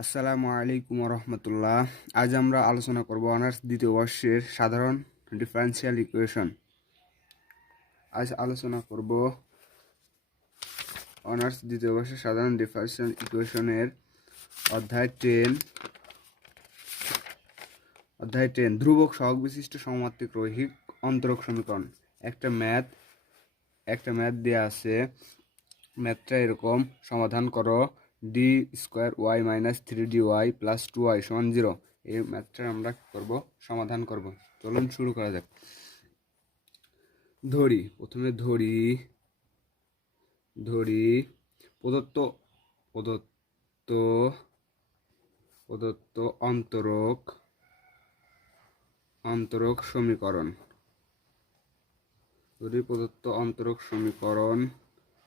আসসালামু আলাইকুম রহমতুল্লাহ। আজ আমরা আলোচনা করব অনার্স দ্বিতীয় বর্ষের সাধারণ ডিফারেন্সিয়াল ইকুয়েশন। আজ আলোচনা করব অনার্স দ্বিতীয় বর্ষের সাধারণ ডিফারেন্সিয়াল ইকুয়েশনের অধ্যায় 10 ধ্রুবক সহগ বিশিষ্ট সমমাত্রিক রৈখিক অন্তরক সমীকরণ। একটা ম্যাথ দেওয়া আছে। ম্যাথটা এরকম: সমাধান করো D square y minus 3dy plus 2y সমান 0। এই ম্যাথটা আমরা সমাধান করব। চলুন শুরু করা যাক। প্রথমে ধরি প্রদত্ত প্রদত্ত প্রদত্ত অন্তরক সমীকরণ। প্রদত্ত অন্তরক সমীকরণের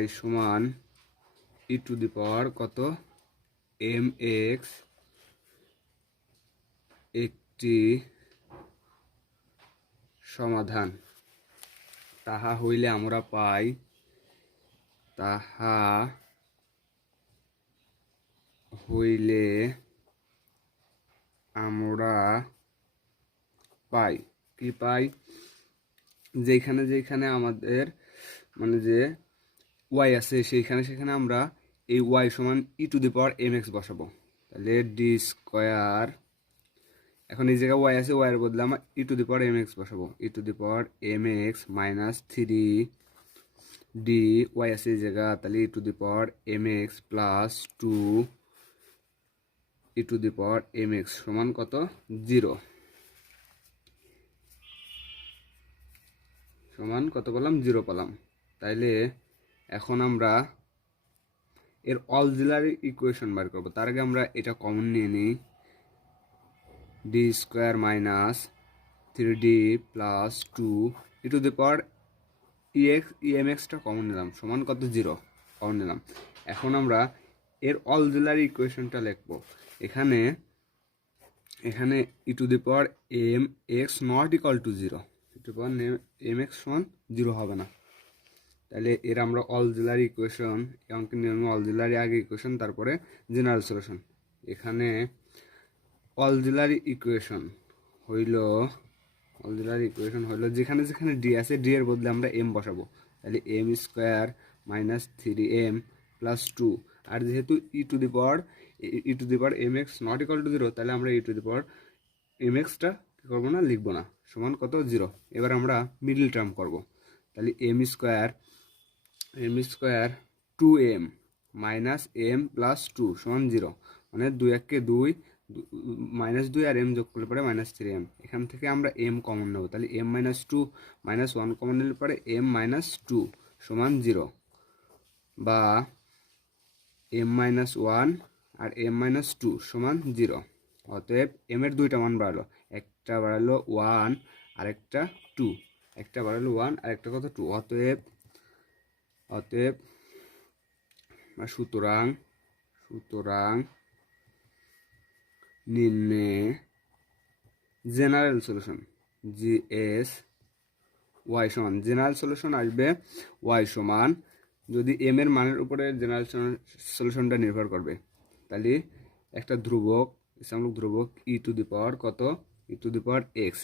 y সমান e টু দি পাওয়ার কত mx একটি সমাধান। তাহা হইলে আমরা পাই কি পাই, যেখানে আমাদের যে y আছে সেখানে আমরা এই y সমান e two the power mx বসাবো। তাহলে ডি স্কোয়ার, এখন এই জায়গায় y আছে, y এর বদলে আমরা e two the power mx বসাবো। e two the power mx minus 3d, y আছে এই জায়গা, তাহলে e two the power mx plus 2 e two the power mx সমান কত 0। সমান কত পেলাম? 0 পেলাম। তাইলে এখন আমরা এর অক্সিলারি ইকুয়েশন বার করব। তার আগে আমরা এটা কমন নিয়ে নিই। D square minus 3d plus 2 e to the power emxটা কমন নিলাম, সমান কত 0 কমন নিলাম। এখন আমরা এর অক্সিলারি ইকুয়েশনটা লিখব। এখানে e to the power mx not equal to 0, e to the power mx সমান 0 হবে না। তাহলে এর আমরা অক্সিলারি ইকুয়েশন, অঙ্কের নিয়মে অক্সিলারি আগে ইকুয়েশন তারপরে জেনারেল সলিউশন। এখানে অক্সিলারি ইকুয়েশন হইল যেখানে ডি আছে, ডি এর বদলে আমরা এম বসাবো। তাহলে M square minus 3m plus 2, আর যেহেতু e to the power mx not equal to 0, তাহলে আমরা ই টু দি পাওয়ার mxটা কী করবো না, লিখবো না, সমান কত 0। এবার আমরা মিডল টার্ম করব। তাহলে M square 2m minus m plus 2 সমান 0, মানে 2 1 2, -2 আর m যোগ করলে পরে -3m। এখান থেকে আমরা m কমন নেব। তাহলে m মাইনাস 2 মাইনাস 1 কমন নিলে পরে m মাইনাস 2 সমান 0, বা m মাইনাস 1 আর m মাইনাস 2 সমান 0। অতএব m এর দুইটা মান বাড়ালো, একটা বাড়ালো 1 আর একটা 2, একটা বাড়ালো 1 আর একটা কত 2। অতএব সুতরাং নিম্নে জেনারেল সলিউশন জিএস ওয়াই সমান, জেনারেল সলিউশন আসবে ওয়াই সমান, যদি এম এর মানের উপরে জেনারেল সলিউশনটা নির্ভর করবে, তাহলে একটা ধ্রুবক ই টু দি পাওয়ার কত e to the power x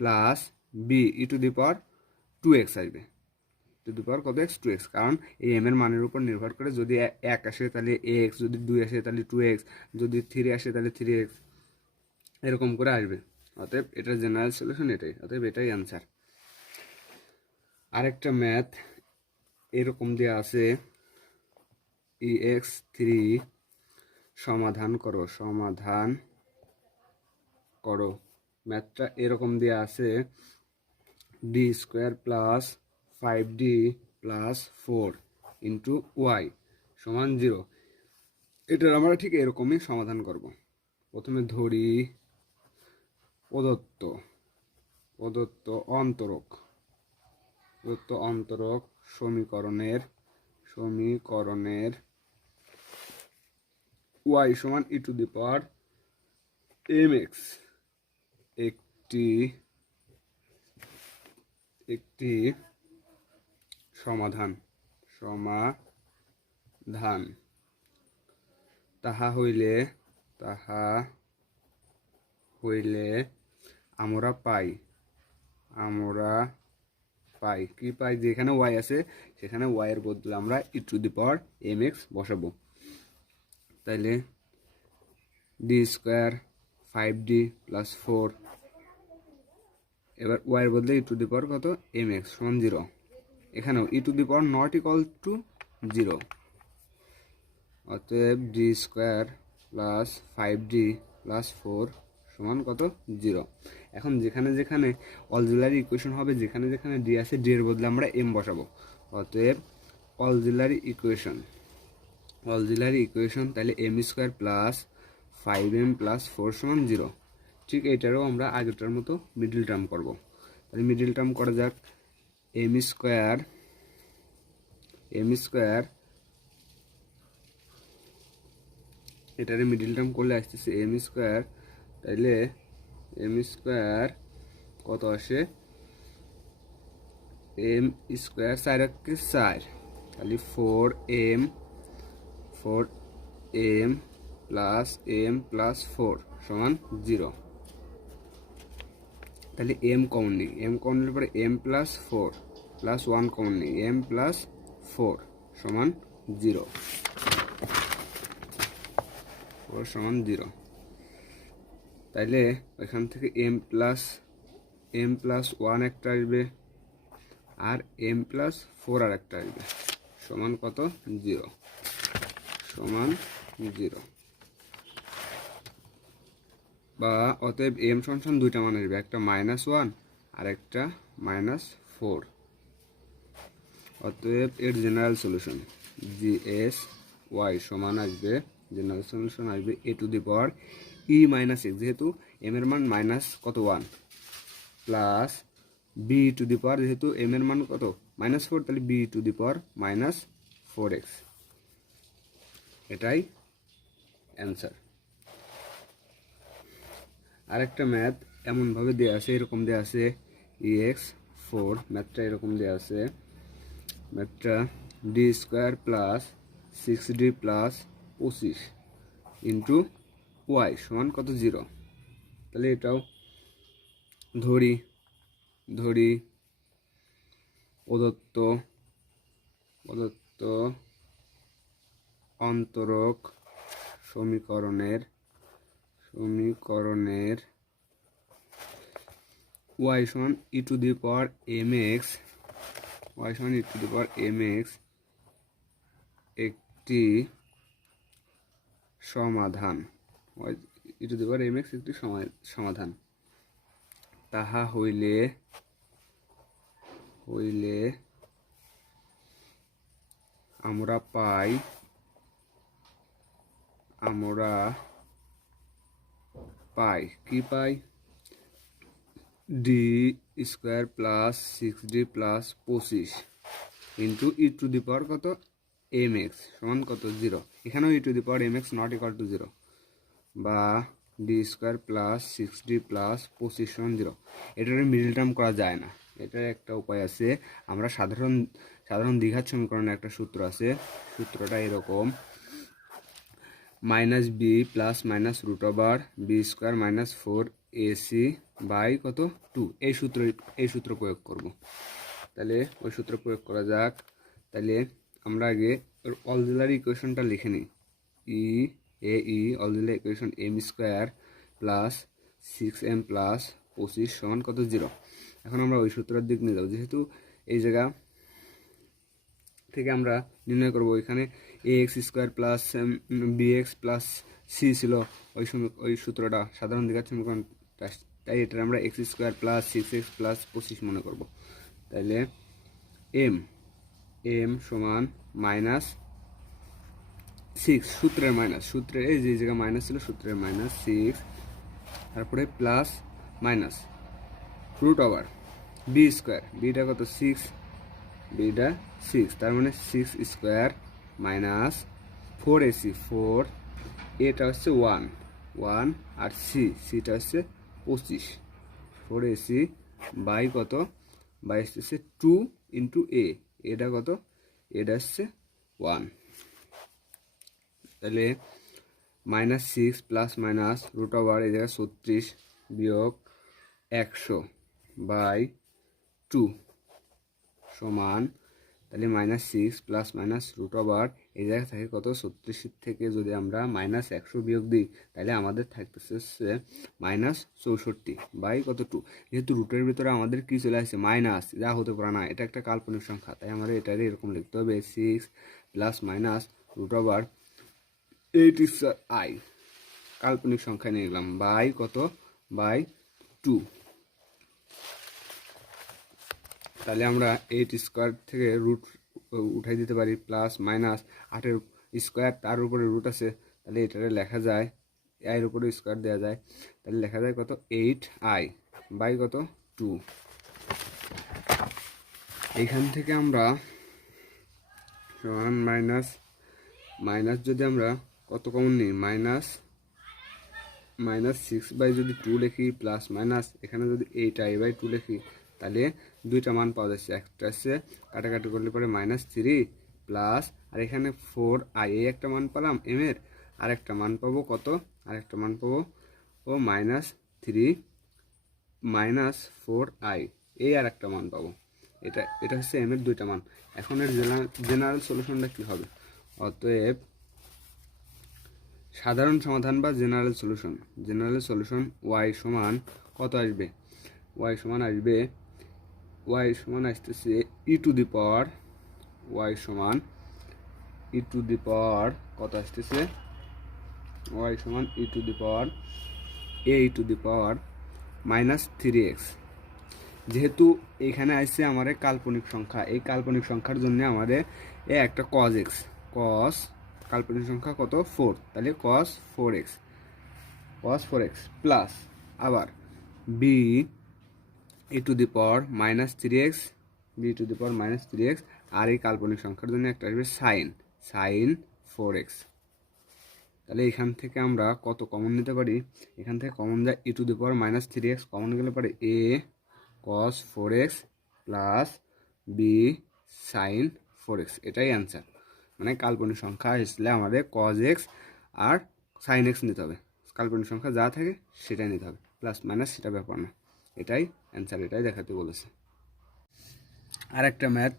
plus b e to the power 2x আসবে। টু দি পাওয়ার কত এক্স 2x, কারণ এই এম এর মানের উপর নির্ভর করে। যদি 1 আসে তাহলে এক্স, যদি 2 আসে তাহলে 2x, যদি 3 আসে তাহলে 3x, এরকম করে আসবে। অতএব এটার জেনারেল সলিউশন এটাই, অতএব এটাই অ্যান্সার। আরেকটা ম্যাথ এরকম দেওয়া আছে, ex3 সমাধান করো। ম্যাথটা এরকম দেওয়া আছে, D square plus 5d plus 4 into y সমান 0। এটার আমরা ঠিক এরকমই সমাধান করব। প্রথমে ধরি প্রদত্ত অন্তরক সমীকরণের y সমান ই টু দি পাওয়ার mx একটি সমাধান। ধান। তাহা হইলে আমরা পাই কি পাই, যেখানে ওয়াই আছে সেখানে ওয়াই এর বদলে আমরা e⁻mx বসাবো। তাইলে d² 5d + 4, এবার ওয়াই এর বদলে কত mx সমান 0। এখানেও e⁻ ≠ 0, অতএব d² + 5d + 4 সমান কত 0। এখন যেখানে যেখানে অক্সিলারি ইকুয়েশন হবে, যেখানে যেখানে ডি আছে ডি এর বদলে আমরা এম বসাবো। অতএব অক্সিলারি ইকুয়েশন তাহলে m² + 5m + 4 সমান 0। ঠিক এটারও আমরা আগেরটার মতো মিডল টার্ম করব। তাহলে মিডল টার্ম করা যাক। m² এটারে মিডল টার্ম করলে আসতেছে m², তাইলে m² কত আসে, m² 4 × 4, তাহলে 4m + m + 4 সমান 0। তাহলে m কমন নিই, m কমন নিলে পরে m + 4 + 1 কমন নিই, m + 4 সমান 0, 4 সমান 0। তাইলে ওইখান থেকে m + 1 একটা আসবে আর m + 4 আর একটা আসবে, সমান কত 0, সমান 0। বা অতএব m সমান দুইটা মান আসবে, একটা -1 আর একটা -4। অতএব এর জেনারেল সলিউশন GSY সমান আসবে, জেনারেল সলিউশন আসবে a⁻e⁻x, যেহেতু m এর মান -1 প্লাস b⁻, যেহেতু m এর মান কত -4, তাহলে b⁻−4x, এটাই অ্যান্সার। আরেকটা ম্যাথ এমনভাবে দেওয়া আছে, এরকম দেওয়া আছে ex4, ম্যাথটা এরকম দেওয়া আছে, ম্যাথটা d² + 6d + 25 * y সমান কত 0। তাহলে এটাও ধরি প্রদত্ত অন্তরক সমীকরণের y সমান e⁻mx একটি সমাধান, e⁻mx একটি সমাধান। তাহা হইলে আমরা পাই কি পাই, d² + 6d + 25 কত mx সমান কত 0। এখানেও e⁻mx ≠ 0, বা d² + 6d + 25 সমান 0। এটার মিডল টার্ম করা যায় না। এটার একটা উপায় আছে, আমরা সাধারণ দ্বিঘাত সমীকরণের একটা সূত্র আছে, সূত্রটা এরকম -b + -√b² - 4ac কত 2, এই সূত্র প্রয়োগ করব। তাহলে ওই সূত্র প্রয়োগ করা যাক। তাহলে আমরা আগে অক্সিলারি ইকুয়েশনটা লিখে নিই। অক্সিলারি ইকুয়েশন m² + 6m + 25 সমান কত 0। এখন আমরা ওই সূত্রের দিক নিয়ে যাব, যেহেতু এই জায়গা থেকে আমরা নির্ণয় করব, এখানে ax² + bx + c ছিল ওই সূত্রটা, সাধারণ দ্বিঘাত সমীকরণটা, তাই এটা আমরা x² + 6x + 25 মনে করব। তাইলে m সমান -6, সূত্রের এই যে জায়গা মাইনাস ছিল, সূত্রের -6, তারপরে প্লাস মাইনাস √b², bটা কত 6, bটা 6, তার মানে 6² - 4ac, 4, এটা হচ্ছে 1 আর সিটা হচ্ছে 25, 4ac কত আসতেছে 2 × a, এটা কত, এটা হচ্ছে 1। তাহলে -6 প্লাস মাইনাস রুট ওভার এই জায়গায় 36 বিয়োগ 100/2 সমান, তাহলে -6 প্লাস মাইনাস রুট ওভার এই জায়গায় থাকে কত 36 থেকে যদি আমরা -100 বিয়োগ দিই তাহলে আমাদের থাকতেছে হচ্ছে -64 কত 2। যেহেতু রুটের ভিতরে আমাদের কি চলে আসছে মাইনাস, যা হতে পারে না, এটা একটা কাল্পনিক সংখ্যা, তাই আমাদের এটারে এরকম লিখতে হবে 6 plus minus root over 8 I কাল্পনিক সংখ্যা নিয়ে গেলাম বাই কত বাই 2। তাহলে আমরা 8 স্কোয়ার থেকে রুট উঠাই দিতে পারি, প্লাস মাইনাস 8-এর স্কোয়ার, তার উপরে রুট আছে, তাহলে এটারে লেখা যায় এর উপরে স্কোয়ার দেওয়া যায়, তাহলে লেখা যায় কত 8I বাই কত 2। এইখান থেকে আমরা সমান মাইনাস যদি আমরা কত কমন নিই -6/2 যদি 2 লিখি, প্লাস মাইনাস এখানে যদি 8I/2 লিখি, তাহলে দুইটা মান পাওয়া যাচ্ছে, একটা আছে কাটাকাটি করলে পরে -3 প্লাস, আর এখানে 4I এই একটা মান পেলাম এম এর, আর একটা মান পাবো কত, আর একটা মান পাবো ও -3 -4I এই আর একটা মান পাবো। এটা হচ্ছে এম এর দুইটা মান। এখন এর জেনারেল সলিউশনটা কি হবে? অতএব সাধারণ সমাধান বা জেনারেল সলিউশন y সমান কত আসবে? y সমান আসতেছে e two the power y সমান e টু দি পাওয়ার কত আসতেছে? y সমান e two the power -3x। যেহেতু এখানে আসছে আমাদের কাল্পনিক সংখ্যা, এই কাল্পনিক সংখ্যার জন্য আমাদের একটা cos কাল্পনিক সংখ্যা কত 4, তাহলে cos 4x প্লাস আবার b e two the power -3x আর এই কাল্পনিক সংখ্যার জন্য একটা আসবে sin 4x। তাহলে এখান থেকে আমরা কত কমন নিতে পারি? এখান থেকে কমন যায় e two the power -3x common গেলে পারে a cos 4x plus b sin 4x, এটাই অ্যান্সার। মানে কাল্পনিক সংখ্যা আসলে আমাদের cos x আর sin x নিতে হবে, কাল্পনিক সংখ্যা যা থাকে সেটাই নিতে হবে, প্লাস মাইনাস সেটা ব্যাপার না, এটাই অ্যান্সার, এটাই দেখাতে বলেছে। আর একটা ম্যাথ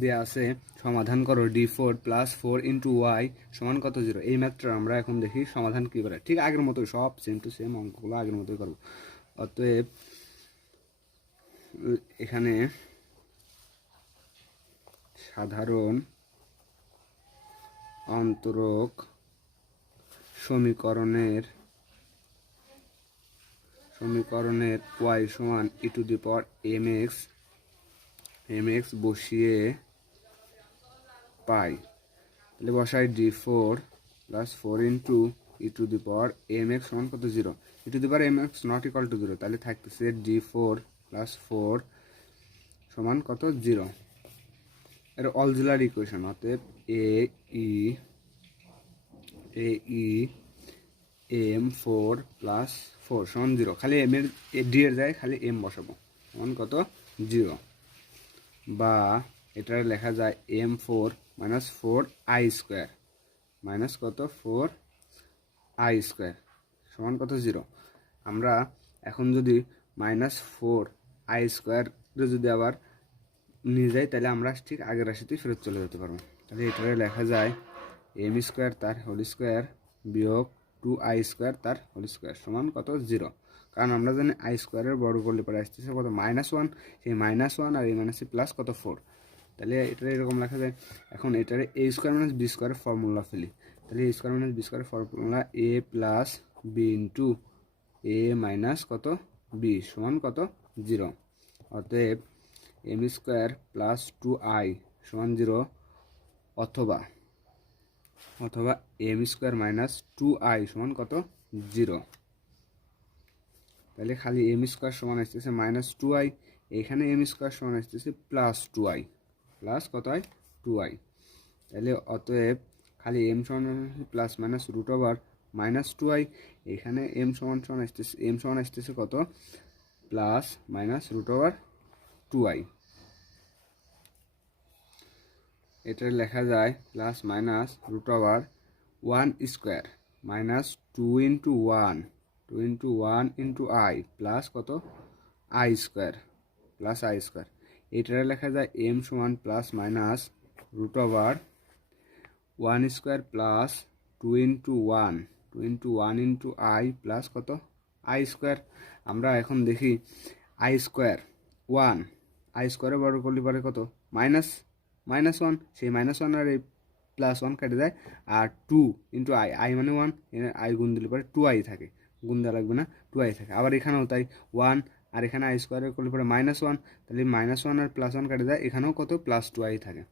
দেওয়া আছে, সমাধান করো d4 প্লাস 4 ইন্টু y সমান কত 0। এই ম্যাথটা আমরা এখন দেখি সমাধান কী করে, ঠিক আগের মতোই সব সেম টু সেম অঙ্কগুলো আগের মতোই করবো। অতএব এখানে সাধারণ অন্তরক সমীকরণের y সমান e two the power mx বসিয়ে পাই, তাহলে বসাই d4 plus 4 into e two the power mx সমান কত 0। e two the power mx not equal to 0, তাহলে থাকতেছে d4 প্লাস 4 সমান কত 0। এর অক্সিলারি ইকুয়েশন, অতএব ae m4 প্লাস 4 সমান 0। খালি m এর d এর যায় খালি m বসাবো, সমান কত 0। বা এটা লেখা যায় m4 minus 4i square minus কত 4i স্কোয়ার সমান কত 0। আমরা এখন যদি -4i স্কোয়ার যদি আবার নিয়ে যাই, তাহলে আমরা ঠিক আগের রাশিতেই ফেরত চলে যেতে পারবো। তাহলে এটারে লেখা যায় m স্কোয়ার তার হোল স্কোয়ার বিয়োগ 2i স্কোয়ার তার হোল স্কোয়ার সমান কত 0। কারণ আমরা জানি i স্কোয়ারের বড় করলে পরে আসতেছে কত -1, সেই -1 আর এই মাইনাসে প্লাস কত 4, তাহলে এটা এরকম লেখা যায়। এখন এটারে a স্কোয়ার মাইনাস b স্কোয়ারের ফর্মুলা ফেলি, তাহলে a স্কোয়ার মাইনাস b স্কোয়ারের formula a plus b into a minus কত b সমান কত 0। অতএব m স্কোয়ার প্লাস 2i সমান 0, অথবা m স্কোয়ার মাইনাস 2i সমান কত 0। তাহলে খালি m স্কোয়ার সমান আসতেছে -2i, এখানে m স্কোয়ার সমান আসতেছে প্লাস 2i, প্লাস কত হয় 2i। তাহলে অতএব খালি m সমান plus minus root over -2i, এখানে m সমান আসতেছে কত plus minus root over 2i। এটা লেখা যায় plus minus root over one square minus two into one into i plus কত আই স্কোয়ার এটারে লেখা যায় এম সমান plus minus root over one square plus two into one into i plus কত i square. আমরা এখন দেখি i square বড় করলে পারে কত মাইনাস ওয়ান, সেই মাইনাস ওয়ান আর এই প্লাস ওয়ান কেটে যায়, আর টু ইন্টু আই মানে ওয়ান, আই গুণ দিলে পরে টু আই থাকে, গুণ দেওয়া লাগবে না, টু আই থাকে। আবার এখানেও তাই ওয়ান, আর এখানে আই স্কোয়ার করলে পরে মাইনাস ওয়ান, তাহলে মাইনাস ওয়ান আর প্লাস ওয়ান কেটে যায়, এখানেও কত প্লাস টু আই থাকে।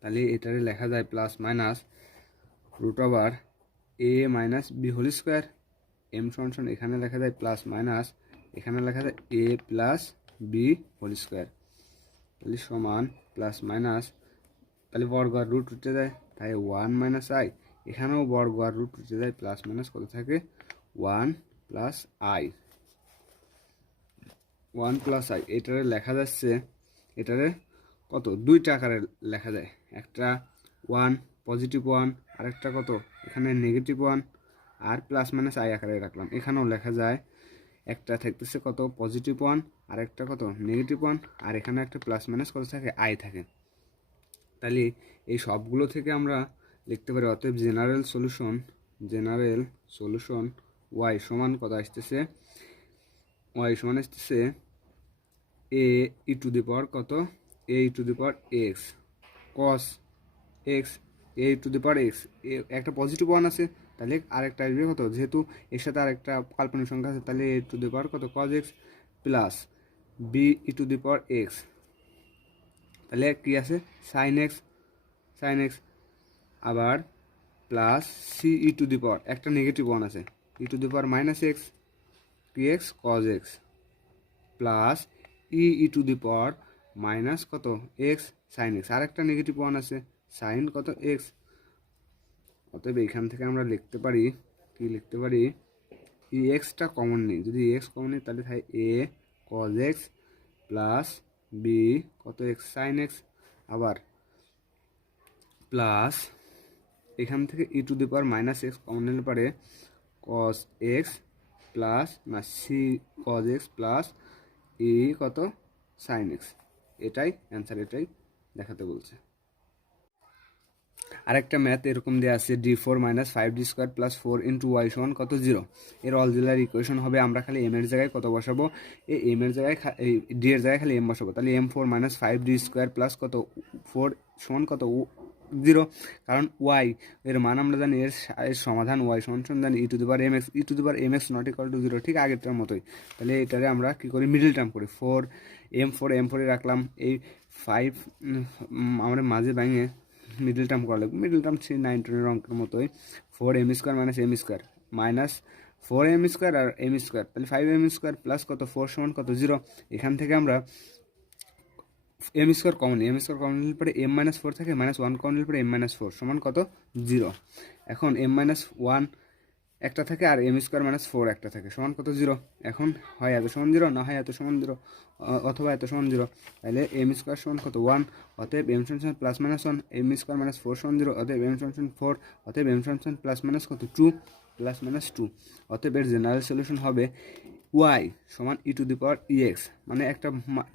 তাহলে এটারে লেখা যায় plus minus root over a minus b whole square. M সমান এখানে লেখা যায় প্লাস মাইনাস, এখানে লেখা যায় a plus b whole square. তাহলে সমান প্লাস মাইনাস, তাহলে বর্গ আর রুট উঠে যায়, তাই ওয়ান মাইনাস আই, এখানেও বর্গ আর রুট উঠে যায়, প্লাস মাইনাস কত থাকে ওয়ান প্লাস আই। এটারে লেখা যাচ্ছে, এটারে কত দুইটা আকারে লেখা যায়, একটা ওয়ান পজিটিভ ওয়ান, আরেকটা কত এখানে নেগেটিভ ওয়ান, আর প্লাস মাইনাস আই আকারে রাখলাম। এখানেও লেখা যায়, একটা থাকতেছে কত পজিটিভ ওয়ান, আর একটা কত নেগেটিভ ওয়ান, আর এখানে একটা প্লাস মাইনাস কত থাকে আই থাকে। তাহলে এই সবগুলো থেকে আমরা লিখতে পারি, অতএব জেনারেল সলিউশন ওয়াই সমান কত আসতেছে, ওয়াই সমান আসতেছে এ ই টু দি পাওয়ার কত a e to the power x cos x, a e to the power x, একটা পজিটিভ ওয়ান আছে, তাহলে আরেকটা আসবে কত, যেহেতু এর সাথে আরেকটা কাল্পনিক সংখ্যা আছে, তাহলে এ টু দি পাওয়ার কত cos x plus b e to the power x, তাহলে কি আছে সাইন এক্স, আবার plus c e to the power একটা নেগেটিভ ওয়ান আছে, e to the power minus x p x cos x plus e to the power minus কত x sine x, আর একটা negative one আছে sine কত x. অতএব এখান থেকে আমরা লিখতে পারি, ই এক্সটা কমন নেই, যদি এক্স কমন নেই তাহলে থাকে A cos x plus B কত এক্স সাইন এক্স, আবার প্লাস এখান থেকে e to the power minus x common নিলে পারে কস এক্স প্লাস না C cos x plus e কত সাইন এক্স। এটাই অ্যান্সার, এটাই দেখাতে বলছে। আরেকটা ম্যাথ এরকম দেওয়া আছে D four minus five D square plus four into y সমান কত জিরো। এর অক্সিলারি ইকুয়েশন হবে, আমরা খালি এম এর জায়গায় কত বসাবো, এম এর জায়গায় ডি এর জায়গায় খালি এম বসাবো, তাহলে m four minus five D square plus কত ফোর সমান কত জিরো, কারণ ওয়াই এর মান আমরা জানি, এর সমাধান ওয়াই সমান জানি e to the power m x not equal to zero, ঠিক আগেরটার মতোই। তাহলে এটারে আমরা কী করি মিডল টার্ম করি, এম ফোরে রাখলাম, এই ফাইভ আমরা মাঝে ভেঙে মিডল টার্ম করা লাগবে, মিডল টার্ম 9 অঙ্কের মতোই, four m square minus four m square আর এম স্কোয়ার, তাহলে ফাইভ এম স্কোয়ার প্লাস কত ফোর সমান কত জিরো। এখান থেকে আমরা এম স্কোয়ার কমন নিলে পরে এম মাইনাস ফোর থাকে, মাইনাস ওয়ান কমন নিলে পরে এম মাইনাস ফোর সমান কত জিরো। এখন এম মাইনাস ওয়ান একটা থাকে আর এম স্কোয়ার মাইনাস ফোর একটা থাকে, সমান কত জিরো। এখন হয় এত সমান জিরো, না হয় এত সমান জিরো, অথবা এত সমান জিরো, তাহলে এম স্কোয়ার সমান কত ওয়ান, অতএব এম সমান plus minus one, m square minus four সমান জিরো, অতএব এম সমান ফোর, অতএব এম সমান প্লাস মাইনাস কত টু, অতএব এর জেনারেল সলিউশন হবে ওয়াই সমান ই to the power E x, মানে একটা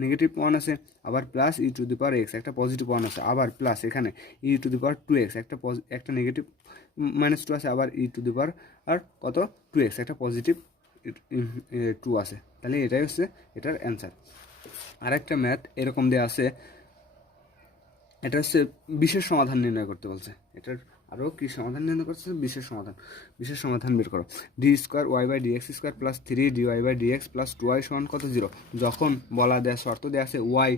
নেগেটিভ ওয়ান আছে, আবার plus e to the power x একটা পজিটিভ ওয়ান আছে, আবার প্লাস এখানে e to the power two x একটা নেগেটিভ মাইনাস টু আছে, আবার ই টু দি পাওয়ার আর কত টু এক্স একটা পজিটিভ টু আছে। তাহলে এটাই হচ্ছে এটার অ্যান্সার। আরেকটা ম্যাথ এরকম দেওয়া আছে, এটা হচ্ছে বিশেষ সমাধান নির্ণয় করতে বলছে, এটার আরও কি সমাধান নির্ণয় করছে, বিশেষ সমাধান বের করো। D square y by D x square plus three D y by D x plus two y সমান কত জিরো, যখন বলা দেয়া শর্ত দেওয়া আছে ওয়াই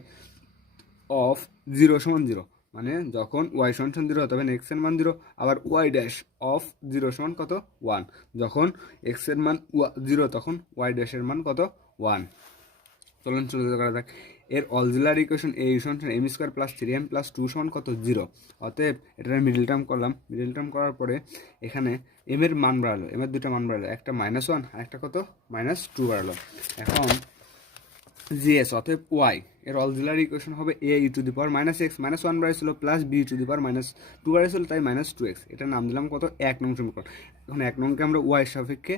অফ জিরো সমান জিরো, মানে যখন ওয়াই সমান জিরো তবে এক্স এর মান জিরো, আবার ওয়াই ড্যাশ অফ জিরো সমান কত ওয়ান, যখন এক্স এর মান জিরো তখন ওয়াই ড্যাশের মান কত ওয়ান। চলুন শুরু করা যাক। এর অক্সিলারি ইকুয়েশন এ সমান m square plus three m plus two সমান কত জিরো, অতএব এটার মিডল টার্ম করলাম, মিডল টার্ম করার পরে এখানে এম এর মান বাড়ালো, এম এর দুটো মান বাড়ালো, একটা মাইনাস ওয়ান আর একটা কত মাইনাস টু বাড়ালো। এখন জিএস অতএব ওয়াই এর অক্সিলারি ইকুয়েশন হবে A e to the power minus x minus one বাড়াইছিল plus B to the power minus two বাড়াইছিল, তাই মাইনাস টু এক্স। এটার নাম দিলাম কত? 1 নং সমীকরণ। এখন 1 নংকে আমরা ওয়াই সাপেক্ষে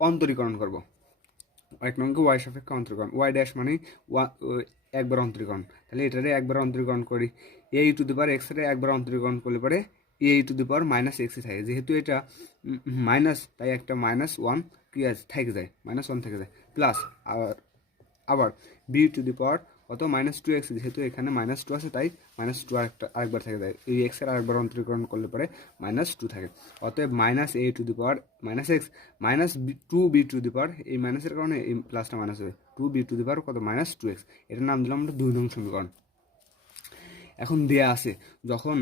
অন্তরীকরণ করব। 1 নংকে ওয়াই সাপেক্ষে অন্তরীকরণ, ওয়াই ড্যাশ মানে একবার অন্তরীকরণ, তাহলে এটারে একবার অন্তরীকরণ করি। এ e to the power x এর একবার অন্তরীকরণ করলে পরে এ e to the power minus এক্সই থাকে, যেহেতু এটা মাইনাস তাই একটা মাইনাস ওয়ান কি আছে থেকে যায়, মাইনাস ওয়ান থেকে যায়, প্লাস আবার বি টু দি পাওয়ার কত? মাইনাস টু এক্স, যেহেতু এখানে মাইনাস টু আছে তাই মাইনাস টু আরেকবার থেকে যায়, এই এক্সের আরেকবার অন্তরীকরণ করলে পরে মাইনাস টু থাকে। অতএব minus A to the power minus x minus two B to the power, এই মাইনাসের কারণে এই প্লাসটা মাইনাস হবে, two B to the power কত? Minus two x. এটার নাম দিলাম আমরা 2 নং সমীকরণ। এখন দেয়া আছে যখন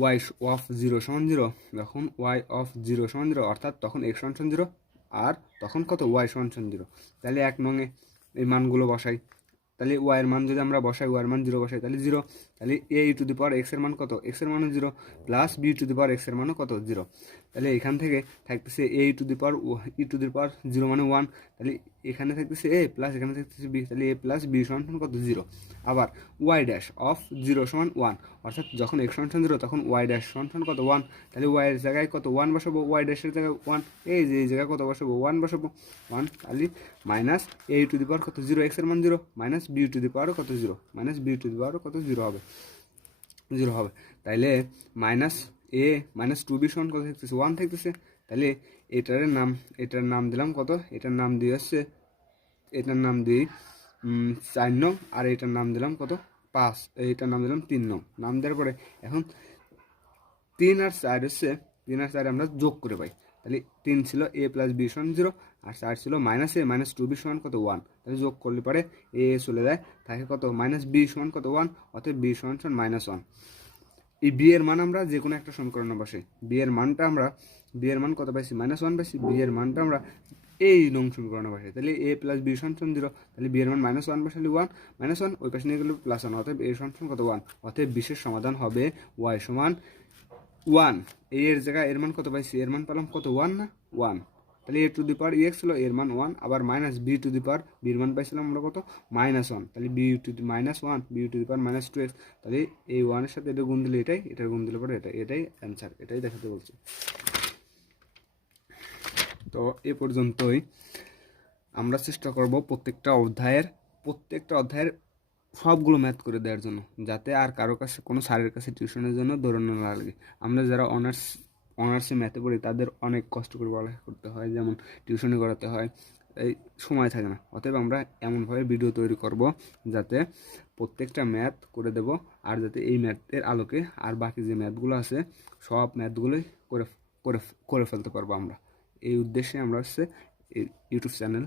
ওয়াই অফ জিরো সমান জিরো, যখন ওয়াই অফ জিরো সমান জিরো অর্থাৎ তখন এক্স সমান জিরো আর তখন কত? ওয়াই সমান জিরো। তাহলে 1 নংয়ে এই মানগুলো বসাই, তাহলে ওয়াইয়ের মান যদি আমরা বসাই, ওয়াইয়ের মান জিরো বসাই, তাহলে জিরো। তাহলে এ ই টু দি পাওয়ার এক্সের মান কত? এক্সের মানও zero, plus B to the power এক্সের মানও কত? জিরো। তাহলে এখান থেকে থাকতেছে A e to the power zero মানে ওয়ান, তাহলে এখানে থাকতেছে এ প্লাস এখানে থাকতেছে বি, তাহলে এ প্লাস বি সমান কত? জিরো। আবার ওয়াই ড্যাশ অফ জিরো সমান ওয়ান, অর্থাৎ যখন এক্স সমান জিরো তখন ওয়াই ড্যাশ সমান কত? ওয়ান। তাহলে ওয়াইয়ের জায়গায় কত? ওয়ান বসাবো, ওয়াই ড্যাশের জায়গায় ওয়ান, এই যে এই জায়গায় কত বসাবো? ওয়ান বসাবো, ওয়ান। তাহলে minus A to the power কত? জিরো, এক্সের মান zero, minus B to the পাওয়ারও কত? Zero, minus B to the পাওয়ারও কত? জিরো হবে, জিরো হবে। তাইলে minus A minus two B সমান কত থাকতেছে? ওয়ান থাকতেছে। তাহলে এটার নাম দিলাম কত? এটার নাম দিয়ে হচ্ছে, এটার নাম দিই 4 নং, আর এটার নাম দিলাম কত? 5। এইটার নাম দিলাম 3 নং। নাম দেওয়ার পরে এখন 3 আর 4 হচ্ছে, 3 আর 4 আমরা যোগ করে পাই। তাহলে 3 ছিল এ প্লাস বি সমান জিরো, আর 4 ছিল minus A minus two B সমান কত? ওয়ান। তাহলে যোগ করলে পরে এ চলে যায়, থাকে কত? মাইনাস বি সমান কত? ওয়ান। অতএব বি সমান মাইনাস ওয়ান। এই বি এর মান আমরা যে কোনো একটা সমীকরণে বসাই, বি এর মান কত পাইছি? মাইনাস ওয়ান পাইছি। বি এর মানটা আমরা এই নং সমীকরণে বসাই, তাহলে এ প্লাস বি সমান জিরো, তাহলে বি এর মান মাইনাস ওয়ান বসালে ওয়ান, মাইনাস ওয়ান ওই পাশে নিয়ে গেলে প্লাস ওয়ান, অতএব এ সমান কত? ওয়ান। অতএব বিশেষ সমাধান হবে ওয়াই সমান ওয়ান। এর জায়গায় এর মান কত পাইছি? এর মান পেলাম কত? ওয়ান না? ওয়ান। তাহলে এ টু দি পাওয়ার এক্স ছিল, এর মান ওয়ান, আবার minus B to the power বির মান পাইছিলাম আমরা কত? Minus one. তাহলে B to the minus one, B to the power minus two x. তাহলে এই ওয়ানের সাথে এটা গুণ দিলে এটার গুণ দিলে পরে এটাই অ্যান্সার, এটাই দেখাতে বলছি। তো এ পর্যন্তই। আমরা চেষ্টা করব প্রত্যেকটা অধ্যায়ের সবগুলো ম্যাথ করে দেওয়ার জন্য, যাতে আর কারো কাছে কোনো স্যারের কাছে টিউশনের জন্য দৌড়ানো না লাগে। আমরা যারা অনার্সে ম্যাথে পড়ি তাদের অনেক কষ্ট করে পড়ালেখা করতে হয়, যেমন টিউশনি করাতে হয়, এই সময় থাকে না। অতএব আমরা এমনভাবে ভিডিও তৈরি করব যাতে প্রত্যেকটা ম্যাথ করে দেব, আর যাতে এই ম্যাথের আলোকে আর বাকি যে ম্যাথগুলো আছে সব ম্যাথগুলোই করে করে করে ফেলতে পারবো আমরা। এই উদ্দেশ্যে আমরা ইউটিউব চ্যানেল